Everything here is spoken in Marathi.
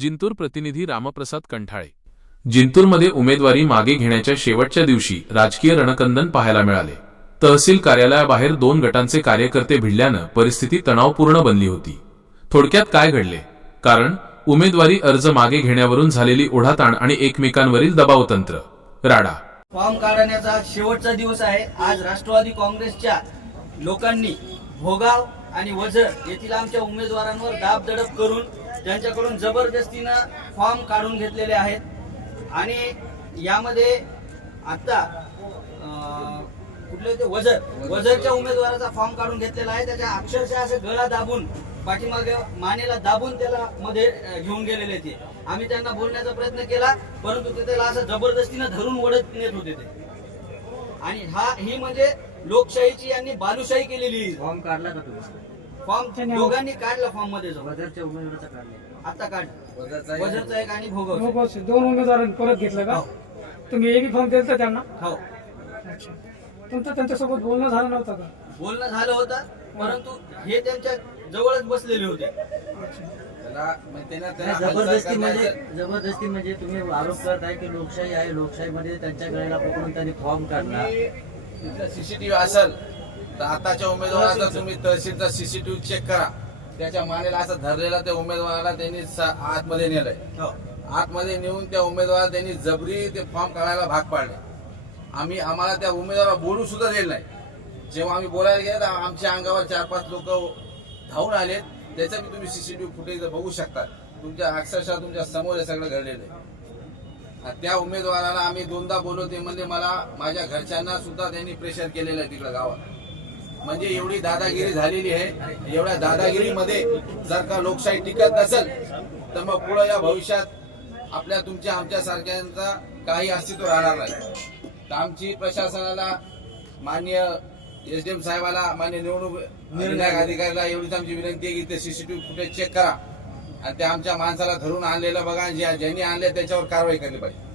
जिंतूर प्रतिनिधी रामप्रसाद कंठाळे। जिंतूरमध्ये उमेदवारी मागे घेण्याच्या शेवटच्या दिवशी राजकीय रणकंदन पाहायला मिळाले। तहसील कार्यालयाबाहेर दोन गटांचे कार्यकर्ते भिडल्यानं परिस्थिती तणावपूर्ण बनली होती। थोडक्यात काय घडले? कारण उमेदवारी अर्ज मागे घेण्यावरून झालेली ओढाताण आणि एकमेकांवरील दबावतंत्र। राडा फॉर्म काढण्याचा शेवटचा दिवस आहे। आज राष्ट्रवादी काँग्रेसच्या लोकांनी भोगाव आणि वझर येथील आमच्या उमेदवारांवर दाबदडप करून त्यांच्याकडून जबरदस्तीनं फॉर्म काढून घेतलेले आहेत। आणि यामध्ये आता कुठले ते वझरच्या उमेदवाराचा फॉर्म काढून घेतलेला आहे। त्याच्या अक्षरशः असे गळा दाबून पाठीमागे मानेला दाबून त्याला मध्ये घेऊन गेलेले ते। आम्ही त्यांना बोलण्याचा प्रयत्न केला, परंतु ते त्याला असं जबरदस्तीनं धरून ओढत नेत होते ते। आणि ही म्हणजे लोकशाहीची यांनी बालुशाही केलेली। फॉर्म काढला का तुम्ही? फॉर्म दोघांनी काढला, फॉर्म मध्ये वझरच्या उमेदवाराचा काढला, आता काढ वझरचा एक आणि भोगव दोन उमेदवारांनी परत घेतलं का? तुम्ही एकही फॉर्म दिला त्यांना? हो। अच्छा, तुमचं त्यांच्यासोबत बोलणं झालं नव्हतं का? बोलणं झालं होतं, परंतु हे त्यांच्या जवळच बसलेले होते। जबरदस्ती म्हणजे तुम्ही आरोप करत आहे की लोकशाही आहे, लोकशाहीमध्ये त्यांच्या गळ्याला पकडून त्यांनी फॉर्म काढला। सीसीटीव्ही असेल तर आताच्या उमेदवाराचा तुम्ही तहसीलचा सीसीटीव्ही चेक करा। त्याच्या मानेला असं धरलेला त्या उमेदवाराला त्यांनी आतमध्ये नेलंय। आतमध्ये नेऊन त्या उमेदवाराला त्यांनी जबरी ते फॉर्म काढायला भाग पाडले। आम्हाला त्या उमेदवाराला बोलू सुद्धा दिलं नाही। जेव्हा आम्ही बोलायला गेलो तर आमच्या अंगावर 4-5 लोक धावून आलेत। त्याचं मी तुम्ही सीसीटीव्ही फुटेज बघू शकता। तुमच्या अक्षरशः तुमच्या समोर हे सगळं घडलेलं आहे। त्या उमेदवाराला आम्ही दोनदा बोललो, ते म्हणजे मला माझ्या घरच्यांना सुद्धा त्यांनी प्रेशर केलेलं आहे तिकडे गावात। म्हणजे एवढी दादागिरी झालेली आहे। एवढ्या दादागिरीमध्ये जर का लोकशाही टिकत नसेल तर मग पुढे या भविष्यात आपल्या तुमच्या आमच्या सारख्यांचा काही अस्तित्व राहणार नाही। तर आमची प्रशासनाला, माननीय एसडीएम साहेबाला, मान्य निवडणूक निर्णय अधिकाऱ्याला एवढीच आमची विनंती आहे की ते सीसीटीव्ही फुटेज चेक करा आणि त्या आमच्या माणसाला धरून आणलेलं बघा, ज्यांनी आणले त्याच्यावर कारवाई केली पाहिजे।